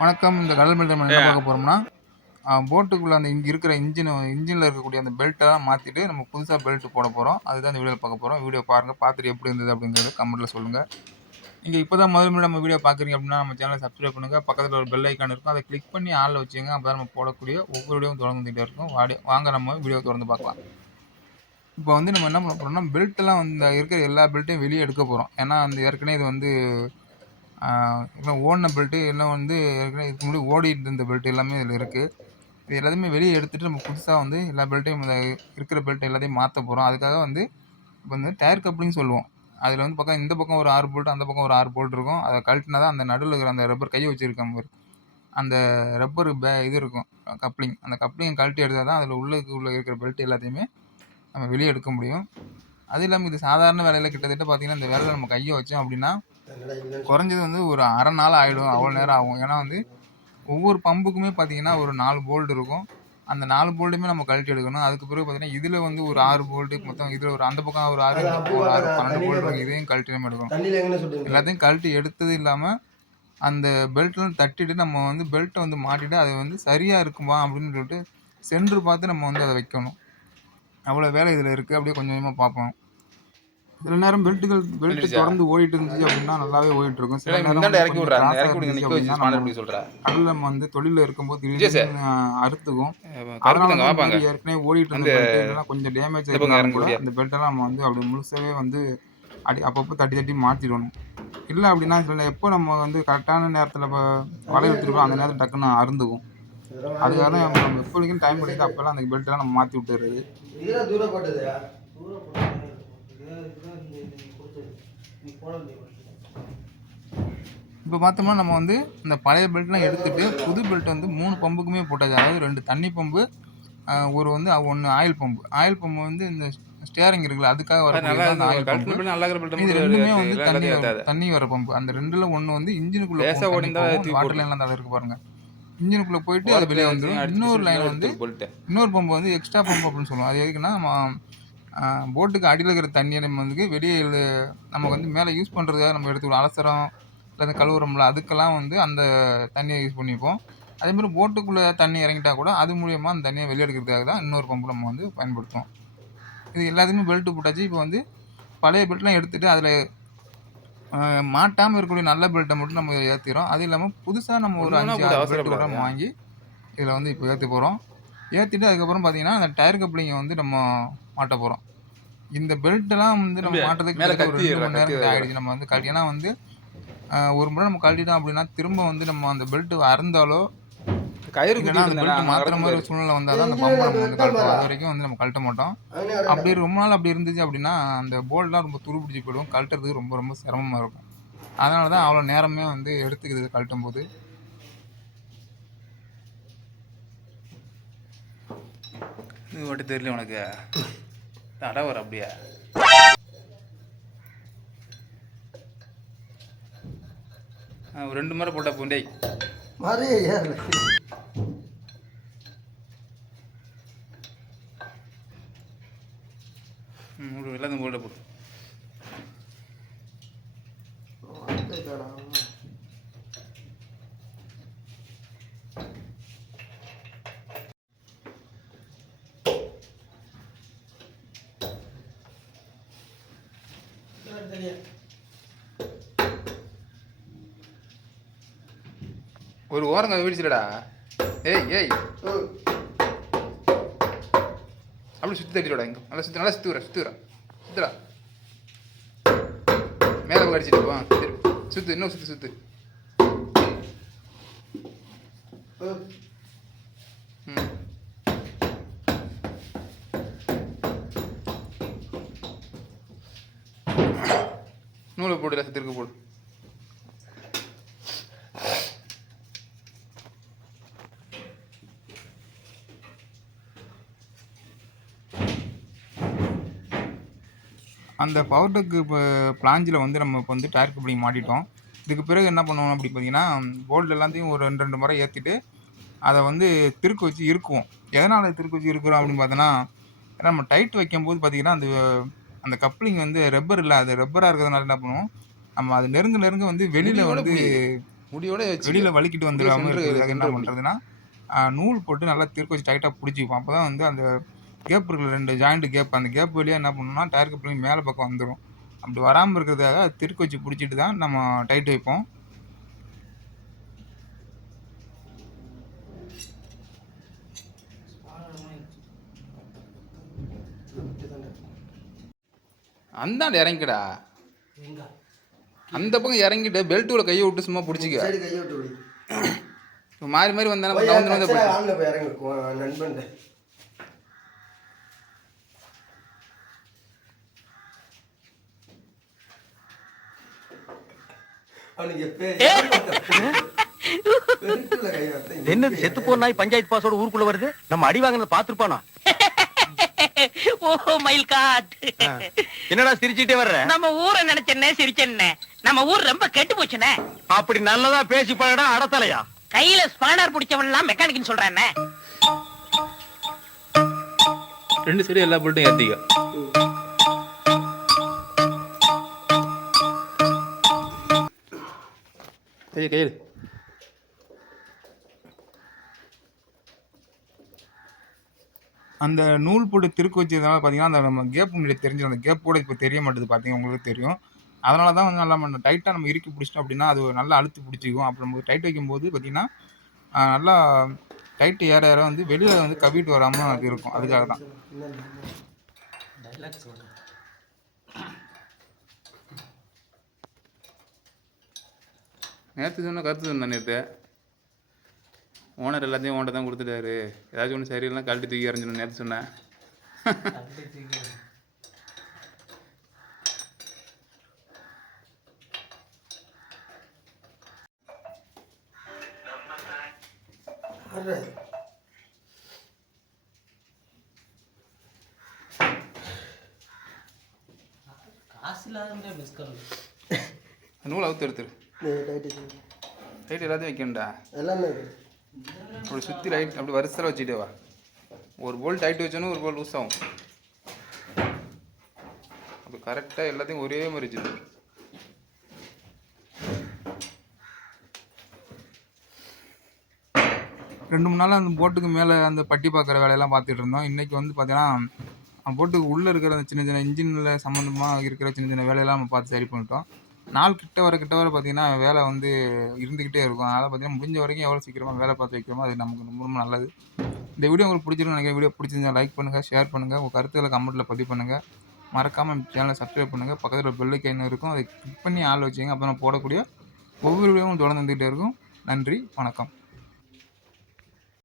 வணக்கம். இந்த கடல் பெல்ட் நம்ம என்ன பார்க்க போகிறோம்னா போட்டுக்குள்ளே அந்த இங்கே இருக்கிற இன்ஜின் இன்ஜினில் இருக்கக்கூடிய அந்த பெல்ட்டெல்லாம் மாற்றிட்டு நம்ம புதுசாக பெல்ட் போட போகிறோம் அதுதான் இந்த வீடியோவில் பார்க்க போகிறோம் வீடியோ பாருங்கள் பார்த்துட்டு எப்படி இருந்தது அப்படிங்கிறது கமெண்ட்டில் சொல்லுங்கள் நீங்கள் இப்போ தான் முதல் முறை நம்ம வீடியோ பார்க்குறீங்க அப்படின்னா நம்ம சேனலை சப்ஸ்கிரைப் பண்ணுங்கள் பக்கத்தில் ஒரு பெல் ஐக்கான் இருக்கும். அதை கிளிக் பண்ணி ஆளில் வச்சுங்க அப்போ தான் நம்ம போடக்கூடிய ஒவ்வொரு வீடியோவும் தொடர்ந்துகிட்டே இருக்கும். வாடி வாங்க நம்ம வீடியோ தொடர்ந்து பார்க்கலாம். இப்போ வந்து நம்ம என்ன பண்ண போகிறோம்னா பெல்ட்டெல்லாம் வந்து இருக்கிற எல்லா பெல்ட்டையும் வெளியே எடுக்க போகிறோம் ஏன்னா அந்த ஏற்கனவே இது வந்து இல்லை ஓடின பெல்ட்டு எல்லாம் வந்து ஏற்கனவே இதுக்கு முன்னாடி ஓடிட்டு இருந்த பெல்ட் எல்லாமே இதில் இருக்குது இது எல்லாத்தையுமே வெளியே எடுத்துகிட்டு நம்ம புதுசாக வந்து எல்லா பெல்ட்டையும் இந்த இருக்கிற பெல்ட் எல்லாத்தையும் மாற்ற போகிறோம் அதுக்காக வந்து இப்போ வந்து டயர் கப்ளிங் சொல்லுவோம். அதில் வந்து பக்கம் இந்த பக்கம் ஒரு ஆறு போல்ட் அந்த பக்கம் ஒரு ஆறு போல்ட் இருக்கும். அதை கழட்டினா தான் அந்த நடுவில் இருக்கிற அந்த ரப்பர் கையை வச்சுருக்க மாதிரி அந்த ரப்பர் பே இது இருக்கும். கப்ளிங் அந்த கப்ளிங் கழட்டி எடுத்தால் தான் அதில் உள்ளுக்கு உள்ள இருக்கிற பெல்ட் எல்லாத்தையுமே நம்ம வெளியே எடுக்க முடியும். அது இல்லாமல் இது சாதாரண வேலையில் கிட்டத்தட்ட பார்த்தீங்கன்னா இந்த வேலையில் நம்ம கையை வச்சோம் அப்படின்னா குறைஞ்சது வந்து ஒரு அரை நாள் ஆகிடும் அவ்வளோ நேரம் ஆகும். ஏன்னா வந்து ஒவ்வொரு பம்புக்குமே பார்த்தீங்கன்னா ஒரு நாலு போல்டு இருக்கும். அந்த நாலு போல்ட்டுமே நம்ம கழட்டி எடுக்கணும். அதுக்கு பிறகு பார்த்தீங்கன்னா இதில் வந்து ஒரு ஆறு போல்ட்டு மொத்தம் இதில் ஒரு அந்த பக்கம் ஒரு ஆறு ஒரு ஆறு பன்னெண்டு போல்ட் இதையும் கழட்டி நம்ம எடுக்கணும். எல்லாத்தையும் கழட்டி எடுத்தது இல்லாமல் அந்த பெல்ட்லாம் தட்டிட்டு நம்ம வந்து பெல்ட்டை வந்து மாட்டிட்டு அது வந்து சரியாக இருக்குமா அப்படின்னு சொல்லிட்டு சென்ட்ரு பார்த்து நம்ம வந்து அதை வைக்கணும். அவ்வளோ வேலை இதில் இருக்குது அப்படியே கொஞ்சம் கொஞ்சமாக பார்ப்போம். சில நேரம் பெல்ட்டுகள் பெல்ட் தொடர்ந்து ஓடிட்டு இருந்துச்சு அப்படின்னா நல்லாவே ஓடிட்டு இருக்கும் சில நேரம் இறக்கி விட்றாங்க இறக்கி விடுங்க நிக்க வச்சு பண்ணி நம்ம வந்து தொழில இருக்கும்போது. திடீர்னு அறுத்துக்கும். அதனால வாப்பாங்க. வந்து ஏற்கனவே ஓடிட்டு இருந்த கொஞ்சம் டேமேஜ் இறங்கி கூட. அந்த பெல்ட்டெல்லாம் நம்ம வந்து அப்படி முழுசாவே வந்து அடி அப்பப்போ தட்டி தட்டி மாற்றிடணும் இல்லை அப்படின்னா சில எப்போ நம்ம வந்து கரெக்டான நேரத்தில் இப்போ வலை எடுத்துருக்கோம் அந்த நேரத்தில் டக்குன்னு அருந்துக்கும் அதுக்காக நம்ம எப்போதைக்கும் டைம் பண்ணிட்டு அப்போல்லாம் அந்த பெல்ட்டெல்லாம் நம்ம மாற்றி விட்டுறது. இதெல்லாம் தூரப்பட்டது இப்போ பார்த்தோம்னா நம்ம வந்து இந்த பழைய பெல்ட்லாம் எடுத்துட்டு புது பெல்ட் வந்து மூணு பம்புக்குமே போட்டாச்சு. அதாவது ரெண்டு தண்ணி பம்பு ஒரு வந்து ஒன்று ஆயில் பம்பு ஆயில் பம்பு வந்து இந்த ஸ்டேரிங் இருக்குல்ல அதுக்காக வர ஆயில் பம்பு இது ரெண்டுமே வந்து தண்ணி தண்ணி வர பம்பு அந்த ரெண்டுல ஒன்று வந்து இன்ஜினுக்குள்ள வாட்டர் லைன்ல தான் இருக்கு பாருங்க. இன்ஜினுக்குள்ள போயிட்டு அது வெளியே வந்துடும் இன்னொரு லைன் வந்து இன்னொரு பம்பு வந்து எக்ஸ்ட்ரா பம்ப் அப்படின்னு சொல்லுவோம். அது எதுக்குன்னா நம்ம போட்டுக்கு அடியில் இருக்கிற தண்ணியை நம்ம வந்து வெளியே இழு- நமக்கு வந்து மேலே யூஸ் பண்ணுறதுக்காக நம்ம எடுத்துக்கலாம் அலசரம் இல்லை அந்த கழுவுறோம்ல அதுக்கெல்லாம் வந்து அந்த தண்ணியை யூஸ் பண்ணிப்போம். அதே மாதிரி போட்டுக்குள்ளே தண்ணி இறங்கிட்டா கூட அது மூலியமாக அந்த தண்ணியை வெளியே எடுக்கிறதுக்காக தான் இன்னொரு பம்பு நம்ம வந்து பயன்படுத்துவோம் இது எல்லாத்துக்குமே பெல்ட்டு போட்டாச்சு. இப்போ வந்து பழைய பெல்ட்லாம் எடுத்துகிட்டு அதில் மாட்டாமல் இருக்கக்கூடிய நல்ல பெல்ட்டை மட்டும் நம்ம ஏற்றிக்கிறோம் அது இல்லாமல் புதுசாக நம்ம ஒரு அஞ்சு ஆறு பெல்ட் கூட. நம்ம வாங்கி இதில் வந்து இப்போ ஏற்ற போகிறோம் ஏற்றிட்டு அதுக்கப்புறம் பார்த்தீங்கன்னா அந்த டயர் கப்ளிங்கை வந்து நம்ம மாட்ட போகிறோம் இந்த பெல்ட்டெல்லாம் வந்து நம்ம மாட்டுறதுக்கு ஒரு மணி நேரம் ஆயிடுச்சு நம்ம வந்து கழட்டி ஏன்னா வந்து ஒரு முறை நம்ம கழட்டிட்டோம் அப்படின்னா திரும்ப வந்து நம்ம அந்த பெல்ட் அறந்தாலோ கயிறு மாற்றுற மாதிரி சூழ்நிலை வந்தால் தான் அந்த பம்பை நம்ம வந்து கழட்டுவோம். அது வரைக்கும் வந்து நம்ம கழட்ட மாட்டோம். அப்படி ரொம்ப நாள் அப்படி இருந்துச்சு அப்படின்னா அந்த போல்ட்லாம் ரொம்ப துரு பிடிச்சி போயிடும். கழட்டுறதுக்கு ரொம்ப ரொம்ப சிரமமாக இருக்கும். அதனால தான் அவ்வளோ நேரமே வந்து எடுத்துக்குது கழட்டும் போது இது மட்டும் தெரியல உனக்கு. அட அப்படியா? ஒரு ரெண்டு முறை போட்டா பூண்டை மாதிரி ஏறல ம் விடு, எல்லாத்தையும் போல்ட்டை போட்டு ஒரு ஓரங்க வீடிச்சிடடா ஏய் ஏய். அப்படி சுற்றி தட்டிடா இங்கே. நல்லா சுற்றி நல்லா சுற்றி சுற்றுறேன் சுற்றுடா மேலே போய் அடிச்சுட்டு போ. சுற்று இன்னும் சுற்று சுற்று ம். நூலை போடுடா சுத்திருக்கு போடு. அந்த பவர் டெக் இப்போ பிளாஞ்சில் வந்து நம்ம இப்போ வந்து டயர் கப்ளிங் மாட்டிட்டோம். இதுக்கு பிறகு என்ன பண்ணுவோம் அப்படி பார்த்தீங்கன்னா போல்டு எல்லாத்தையும் ஒரு ரெண்டு ரெண்டு முறை ஏற்றிட்டு அதை வந்து திருக்கு வச்சு இருக்குவோம் எதனால் திருக்கு வச்சு இருக்கிறோம் அப்படின்னு பார்த்தோன்னா நம்ம டைட் வைக்கும்போது பார்த்தீங்கன்னா அந்த அந்த கப்ளிங் வந்து ரப்பர் இல்லை அது ரப்பராக இருக்கிறதுனால என்ன பண்ணுவோம் நம்ம அது நெருங்க நெருங்க வந்து வெளியில் வந்து முடியோட வெளியில் வலிக்கிட்டு இருக்கிறதுக்காக என்ன பண்ணுறதுன்னா நூல் போட்டு நல்லா திருக்க வச்சு டைட்டாக பிடிச்சிப்போம் அப்போ தான் வந்து அந்த கேப் இருக்கிற ரெண்டு ஜாயிண்ட் கேப் அந்த கேப் வழியாக என்ன பண்ணணும்னா டயர் கப்ளிங் மேலே பக்கம் வந்துடும் அப்படி வராமல் இருக்கிறதுக்காக திருக்க வச்சு பிடிச்சிட்டு தான் நம்ம டைட் வைப்போம். அந்தாண்ட இறங்கிடா அந்த பக்கம் இறங்கிட்டு பெல்ட்டுக்குள்ள கையை விட்டு சும்மா பிடிச்சிக்க. மாறி மாறி வந்தாலும் போய் என்னது செத்து போன நாய் பஞ்சாயத்து பாஸோட ஊருக்குள்ள வருது? நம்ம அடி வாங்கினத பாத்துருப்பானா ஓ மயில் காட் என்னடா சிரிச்சிட்டே வர்ற? நம்ம ஊரை நினைச்சேன்னே சிரிச்சேன்னே. நம்ம ஊர் ரொம்ப கெட்டு போச்சுனே அப்படி நல்லதா பேசி பழடா அடத்தலையா? கையில ஸ்பானர் பிடிச்சவன் எல்லாம் மெக்கானிக்னு சொல்றானே ரெண்டு சைடு எல்லா பெல்ட்டும் ஏத்திக்க. கையில் கையில் அந்த நூல் போட்டு திருக்க வச்சதுனால பார்த்தீங்கன்னா அந்த நம்ம கேப் முன்னாடி தெரிஞ்சிடும் அந்த கேப் கூட இப்போ தெரிய மாட்டேது பார்த்தீங்க உங்களுக்கு தெரியும். அதனால தான் வந்து நல்லா நம்ம டைட்டாக நம்ம இறுக்கி பிடிச்சிட்டோம் அப்படின்னா அது நல்லா அழுத்தி பிடிச்சிக்கும். அப்புறம் நம்ம டைட் வைக்கும்போது பார்த்தீங்கன்னா நல்லா டைட் ஏற ஏற வந்து வெளியில் வந்து கவிட்டு வராமல் அது இருக்கும் அதுக்காக தான் நேற்று சொன்ன கருத்து சொன்னேன் நேற்று ஓனர் எல்லாத்தையும் ஓன்ட்ட தான் கொடுத்துட்டாரு. ஏதாச்சும் ஒன்று சரியில்லைனா கழட்டி தூக்கி எறிஞ்சிடும் நேற்று சொன்னேன். அட. நூலை அவுத்து எடுத்துரு. ரைட் எல்லாத்தையும் வைக்கணும்டா. எல்லாமே. அப்படி சுற்றி ரைட் அப்படி வரிசையில் வச்சுட்டே வா. ஒரு போல் டைட் வச்சோன்னா ஒரு போல் லூஸ் ஆகும். அப்போ கரெக்டாக எல்லாத்தையும் ஒரே மாதிரி வச்சுது ரெண்டு மூணு நாள் அந்த போட்டுக்கு மேலே அந்த பட்டி பார்க்குற வேலையெல்லாம் பார்த்துட்டு இருந்தோம். இன்றைக்கி வந்து பார்த்தீங்கன்னா போட்டுக்கு உள்ளே இருக்கிற அந்த சின்ன சின்ன இன்ஜினில் சம்மந்தமாக இருக்கிற சின்ன சின்ன வேலையெல்லாம் நம்ம பார்த்து சரி பண்ணிட்டோம். நாள் கிட்ட வர கிட்ட வர பார்த்தீங்கன்னா வேலை வந்து இருந்துக்கிட்டே இருக்கும். அதனால் பார்த்தீங்கன்னா முடிஞ்ச வரைக்கும் எவ்வளோ சீக்கிரமாக வேலை பார்த்து வைக்கிறோமோ அது நமக்கு ரொம்ப ரொம்ப நல்லது. இந்த வீடியோ உங்களுக்கு பிடிச்சிருக்கும் நினைக்கிறேன். வீடியோ பிடிச்சிருந்தா லைக் பண்ணுங்கள் ஷேர் பண்ணுங்கள் உங்கள் கருத்துக்களை கமெண்ட்டில் பதிவு பண்ணுங்கள் மறக்காமல் சேனலை சப்ஸ்கிரைப் பண்ணுங்கள் பக்கத்தில் பெல் ஐக்கான் இருக்கும். அதை கிளிக் பண்ணி ஆள் வச்சுங்க அப்போ நான் போடக்கூடிய ஒவ்வொரு வீடியோவும் தொடர்ந்து வந்துகிட்டே இருக்கும். நன்றி வணக்கம்.